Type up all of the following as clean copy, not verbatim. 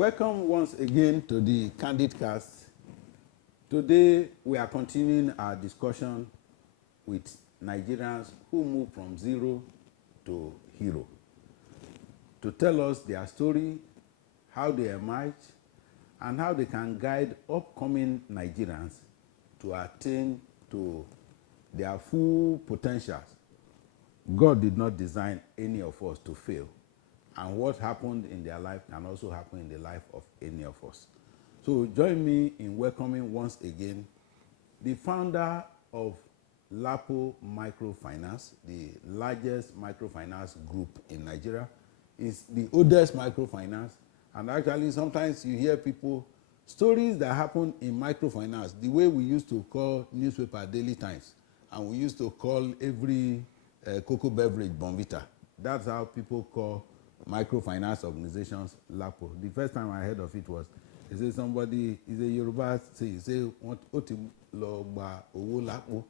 Welcome once again to the Candid Cast. Today we are continuing our discussion with Nigerians who moved from zero to hero to tell us their story, how they emerged, and how they can guide upcoming Nigerians to attain to their full potentials. God did not design any of us to fail. And what happened in their life can also happen in the life of any of us. So join me in welcoming once again the founder of LAPO Microfinance, the largest microfinance group in Nigeria. It's the oldest microfinance. And actually sometimes you hear people, stories that happen in microfinance, the way we used to call newspaper Daily Times, and we used to call every cocoa beverage Bonvita. That's how people call microfinance organizations LAPO. The first time I heard of it was, he said somebody, is a Yoruba, he said, LAPO.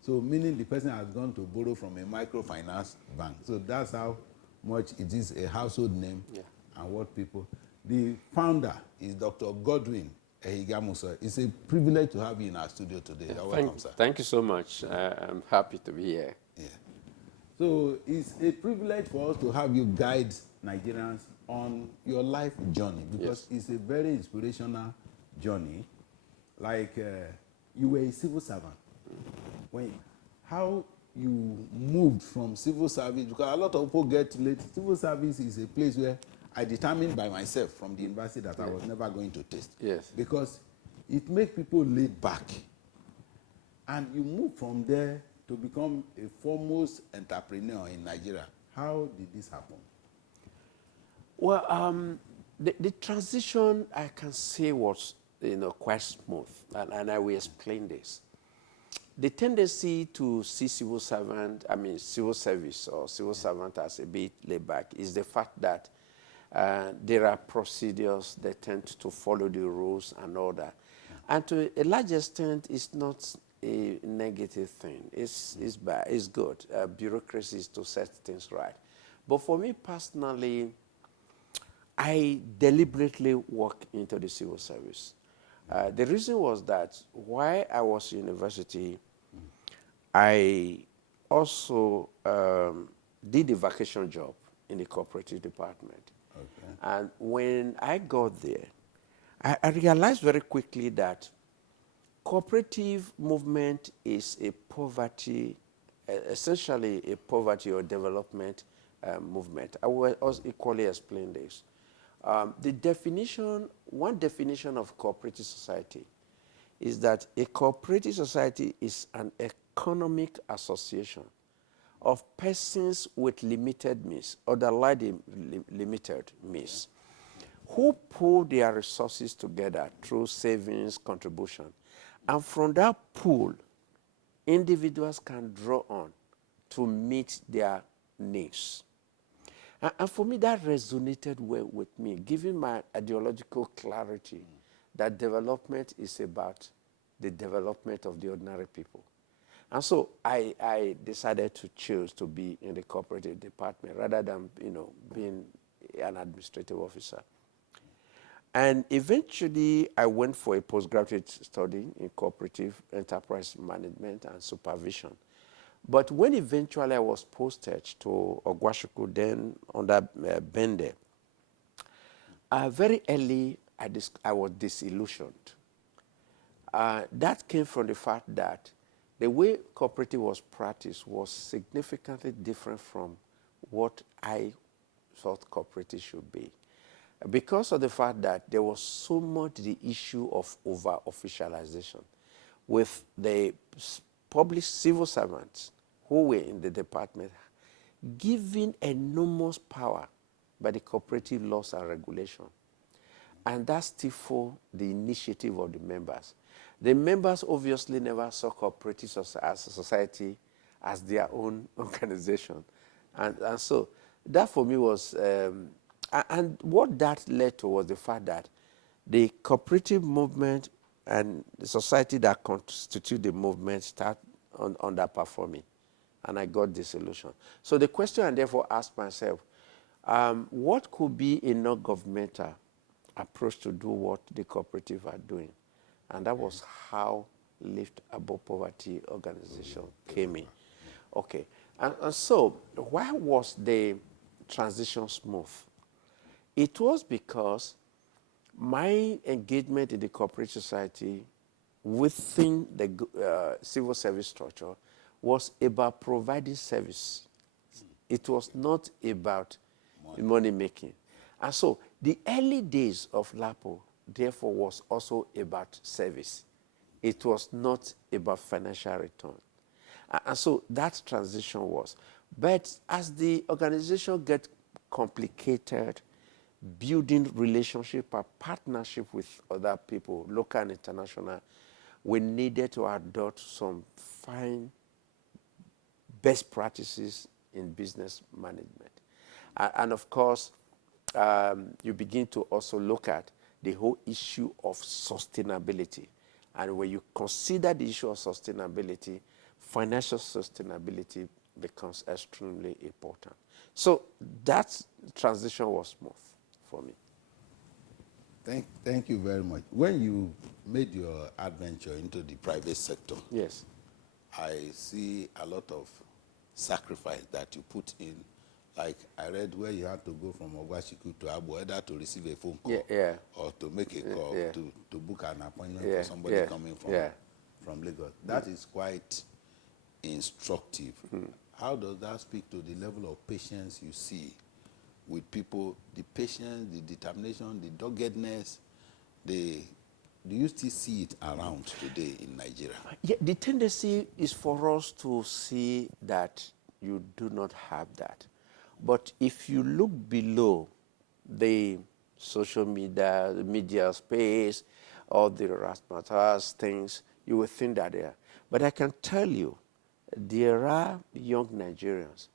So meaning the person has gone to borrow from a microfinance bank. So that's how much it is a household name. Yeah. And what people. The founder is Dr. Godwin Ehigamusa. It's a privilege to have you in our studio today. Yeah, welcome, sir. Thank you so much. I'm happy to be here. Yeah. So it's a privilege for us to have you guide Nigerians on your life journey, because it's a very inspirational journey. Like you were a civil servant. How you moved from civil service, because a lot of people get late. Civil service is a place where I determined by myself from the university that I was never going to taste. Yes. Because it makes people laid back. And you move from there to become a foremost entrepreneur in Nigeria. How did this happen? Well, the transition, I can say, was quite smooth, and I will explain this. The tendency to see civil service or civil servant as a bit laid back is the fact that there are procedures that tend to follow the rules and all that. And to a large extent, it's not a negative thing. It's bad. It's good. Bureaucracy is to set things right. But for me personally, I deliberately walked into the civil service. The reason was that while I was in university, I also did a vacation job in the cooperative department. Okay. And when I got there, I realized very quickly that cooperative movement is a poverty, essentially a poverty or development movement. I will also equally explain this. One definition of cooperative society is that a cooperative society is an economic association of persons with limited means, or the limited means, who pool their resources together through savings contribution. And from that pool, individuals can draw on to meet their needs. And for me, that resonated well with me, given my ideological clarity that development is about the development of the ordinary people. And so I decided to choose to be in the cooperative department rather than being an administrative officer. And eventually, I went for a postgraduate study in cooperative enterprise management and supervision. But when eventually I was posted to Ogwashuku, then under Bende, very early I was disillusioned. That came from the fact that the way cooperative was practiced was significantly different from what I thought cooperative should be. Because of the fact that there was so much the issue of over-officialization with the public civil servants who were in the department given enormous power by the cooperative laws and regulation. And that stifled the initiative of the members. The members obviously never saw cooperatives as a society as their own organization. And so that for me was, and what that led to was the fact that the cooperative movement and the society that constitute the movement start underperforming. And I got disillusioned. So the question I therefore asked myself, what could be a non-governmental approach to do what the cooperative are doing. And that was how Lift Above Poverty organization came in. Okay. And so, why was the transition smooth? It was because my engagement in the cooperative society within the civil service structure was about providing service. It was not about money making. And so the early days of LAPO, therefore, was also about service. It was not about financial return. And so that transition was. But as the organization get complicated, building relationship or partnership with other people, local and international, we needed to adopt some fine best practices in business management. And of course, you begin to also look at the whole issue of sustainability. And when you consider the issue of sustainability, financial sustainability becomes extremely important. So that transition was smooth for me. Thank you very much. When you made your adventure into the private sector, Yes. I see a lot of sacrifice that you put in. Like I read where you had to go from Ogwashiku to Abu either to receive a phone call or to make a call to book an appointment for somebody coming from Lagos. That is quite instructive. How does that speak to the level of patience you see with people, the patience, the determination, the doggedness, do you still see it around today in Nigeria? Yeah, the tendency is for us to see that you do not have that. But if you look below the social media, the media space, or the razzmatazz things, you will think that they are. But I can tell you, there are young Nigerians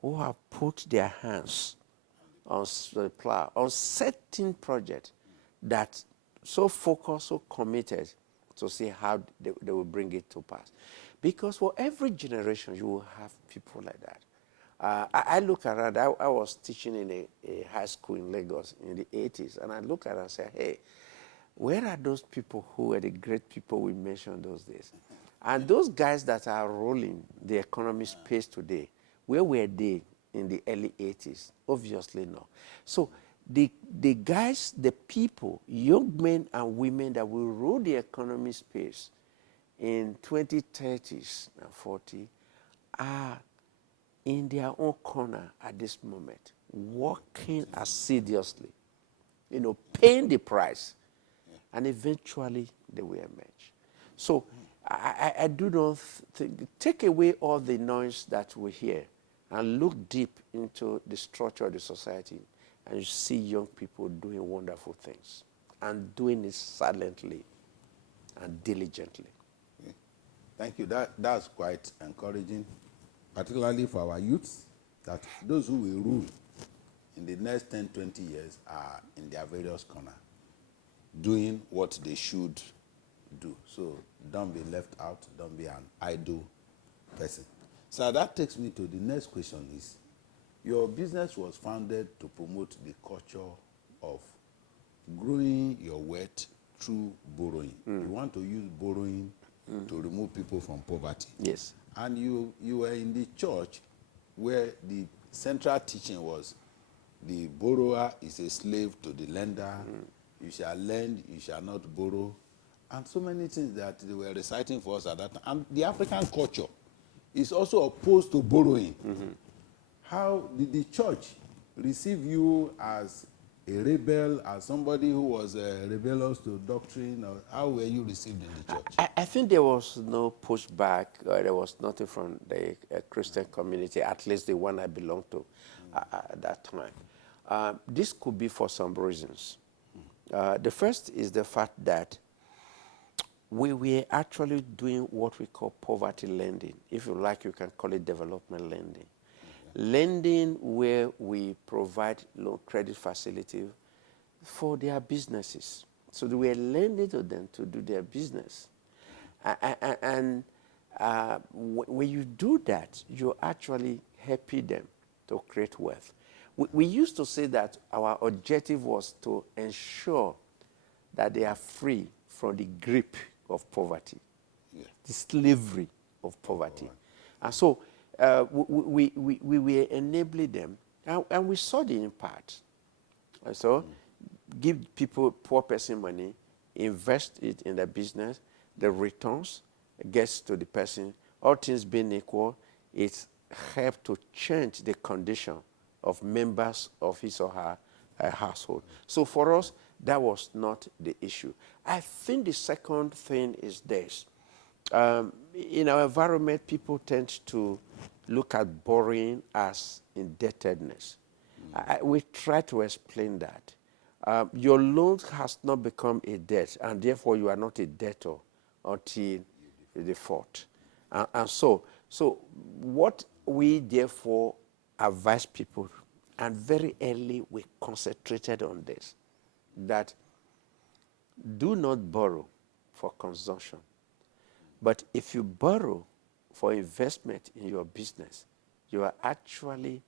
who have put their hands on the plow, on certain projects that so focused, so committed to see how they will bring it to pass. Because for every generation, you will have people like that. I look around, I was teaching in a high school in Lagos in the 80s, and I look around and say, hey, where are those people who were the great people we mentioned those days? And those guys that are rolling the economy space today, where were they in the early 80s? Obviously not. So the guys, the people, young men and women that will rule the economy space in 2030s and 40 are in their own corner at this moment, working assiduously, paying the price, and eventually they will emerge. So I do not think, take away all the noise that we hear and look deep into the structure of the society, and you see young people doing wonderful things and doing it silently and diligently. Okay. Thank you. That's quite encouraging, particularly for our youths, that those who will rule in the next 10, 20 years are in their various corners, doing what they should do. So don't be left out, don't be an idle person. So that takes me to the next question is, your business was founded to promote the culture of growing your wealth through borrowing. You want to use borrowing to remove people from poverty. Yes. And you were in the church where the central teaching was the borrower is a slave to the lender. You shall lend, you shall not borrow. And so many things that they were reciting for us at that time. And the African culture is also opposed to borrowing. How did the church receive you as a rebel, as somebody who was rebellious to doctrine? Or how were you received in the church? I think there was no pushback. There was nothing from the Christian community, at least the one I belonged to at that time. This could be for some reasons. The first is the fact that we were actually doing what we call poverty lending. If you like, you can call it development lending. Lending where we provide loan credit facility for their businesses. So we were lending to them to do their business. And when you do that, you're actually helping them to create wealth. We used to say that our objective was to ensure that they are free from the grip of poverty, the slavery of poverty. And so we were enabling them, and we saw the impact. And so give people, poor person money, invest it in the business, the returns gets to the person. All things being equal, it helped to change the condition of members of his or her household. So for us, that was not the issue. I think the second thing is this. In our environment, people tend to look at borrowing as indebtedness. We try to explain that. Your loan has not become a debt, and therefore you are not a debtor until you default. And so what we therefore advise people, and very early we concentrated on this, that do not borrow for consumption. But if you borrow for investment in your business, you are actually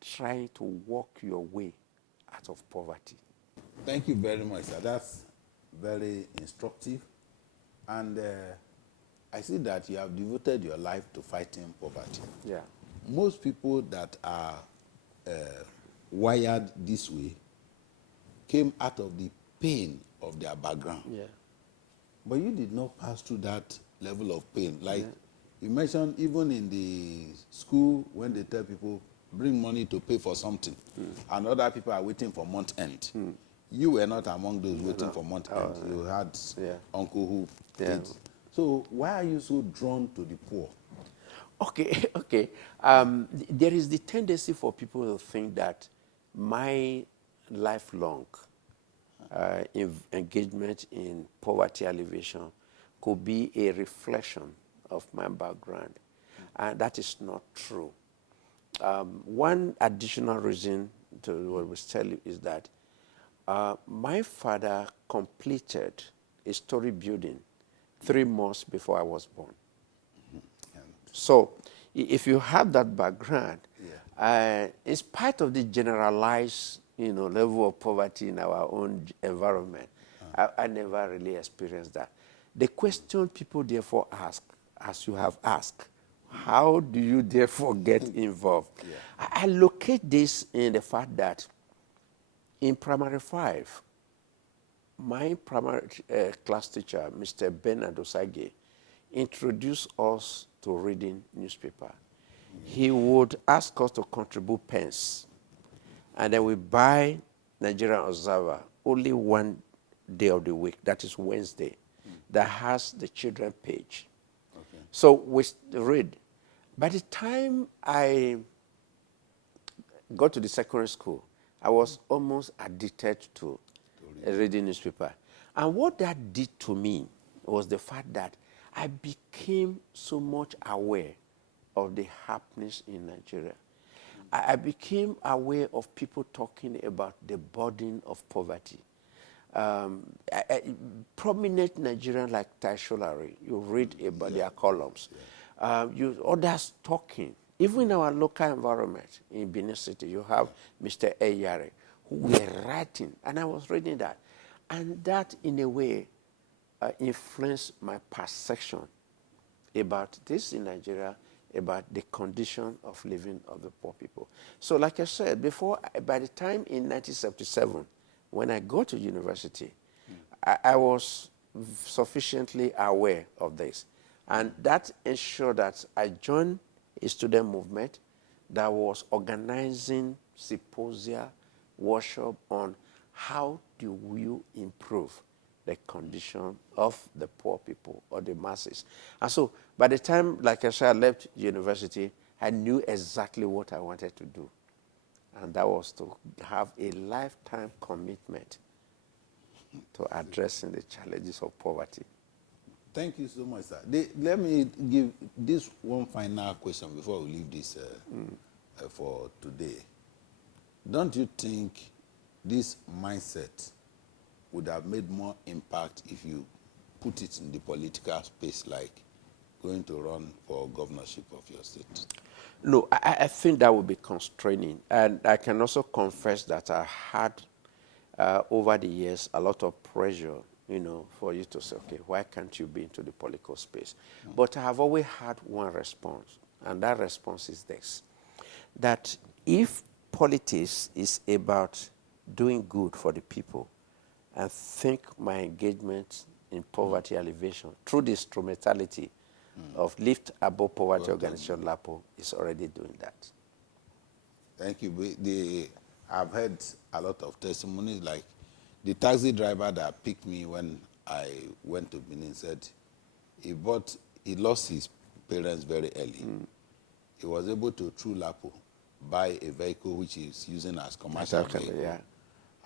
trying to walk your way out of poverty. Thank you very much, sir. That's very instructive. And I see that you have devoted your life to fighting poverty. Yeah. Most people that are wired this way came out of the pain of their background. Yeah. But you did not pass through that level of pain. Like you mentioned, even in the school, when they tell people, bring money to pay for something, and other people are waiting for month end. You were not among those waiting for month end. You had uncle who paid. So why are you so drawn to the poor? Okay. There is the tendency for people to think that my lifelong engagement in poverty alleviation could be a reflection of my background. And that is not true. One additional reason to what we tell you is that my father completed a story building 3 months before I was born. So if you have that background, in spite of the generalized level of poverty in our own environment, I never really experienced that. The question people therefore ask, as you have asked, how do you therefore get involved? I locate this in the fact that in primary 5, my primary class teacher, Mr. Bernard Osage, introduced us to reading newspaper. He would ask us to contribute pence, and then we buy Nigerian Observer only one day of the week, that is Wednesday, that has the children page. So we read. By the time I got to the secondary school, I was almost addicted to reading newspaper. And what that did to me was the fact that I became so much aware of the happenings in Nigeria. I became aware of people talking about the burden of poverty. Prominent Nigerians like Tai Sholari, you read about their columns. Others talking. Even in our local environment in Benin City, you have Mr. Eyare, who were writing, and I was reading that. And that, in a way, influenced my perception about this in Nigeria, about the condition of living of the poor people. So like I said, by the time in 1977, when I go to university, I was sufficiently aware of this. And that ensured that I joined a student movement that was organizing symposia, workshop on how do you improve the condition of the poor people or the masses. And so by the time, like I said, I left university, I knew exactly what I wanted to do. And that was to have a lifetime commitment to addressing the challenges of poverty. Thank you so much, sir. Let me give this one final question before we leave this for today. Don't you think this mindset would have made more impact if you put it in the political space, like going to run for governorship of your state? No, I think that would be constraining. And I can also confess that I had, over the years, a lot of pressure, for you to say, okay, why can't you be into the political space? But I have always had one response, and that response is this, that if politics is about doing good for the people, I think my engagement in poverty alleviation through the instrumentality of Lift Above Poverty Organization LAPO is already doing that. Thank you. I've heard a lot of testimonies, like the taxi driver that picked me when I went to Benin said he lost his parents very early. He was able to, through LAPO, buy a vehicle which he's using as commercial vehicle. Yeah.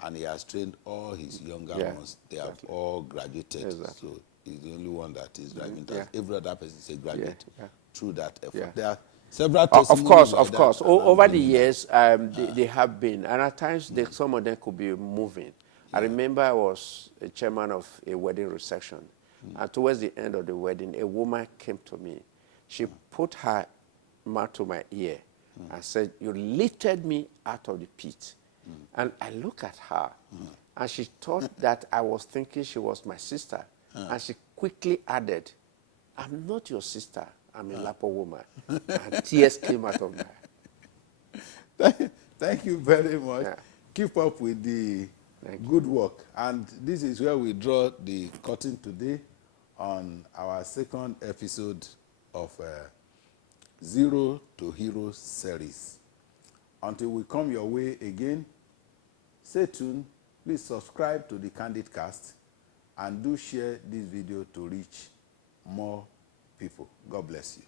And he has trained all his younger ones. They have all graduated. So he's the only one that is driving taxi. Every other person is a graduate through that effort. There are several testimonies of course. Over the years, they have been. And at times, some of them could be moving. I remember I was a chairman of a wedding reception. And towards the end of the wedding, a woman came to me. She put her mouth to my ear and said, "You lifted me out of the pit." And I look at her, and she thought that I was thinking she was my sister. And she quickly added, "I'm not your sister. I'm a LAPO woman." And tears came out of my eyes. Thank you very much. Yeah. Keep up with the good work. And this is where we draw the curtain today on our second episode of Zero to Hero series. Until we come your way again, stay tuned. Please subscribe to the Candid Cast and do share this video to reach more people. God bless you.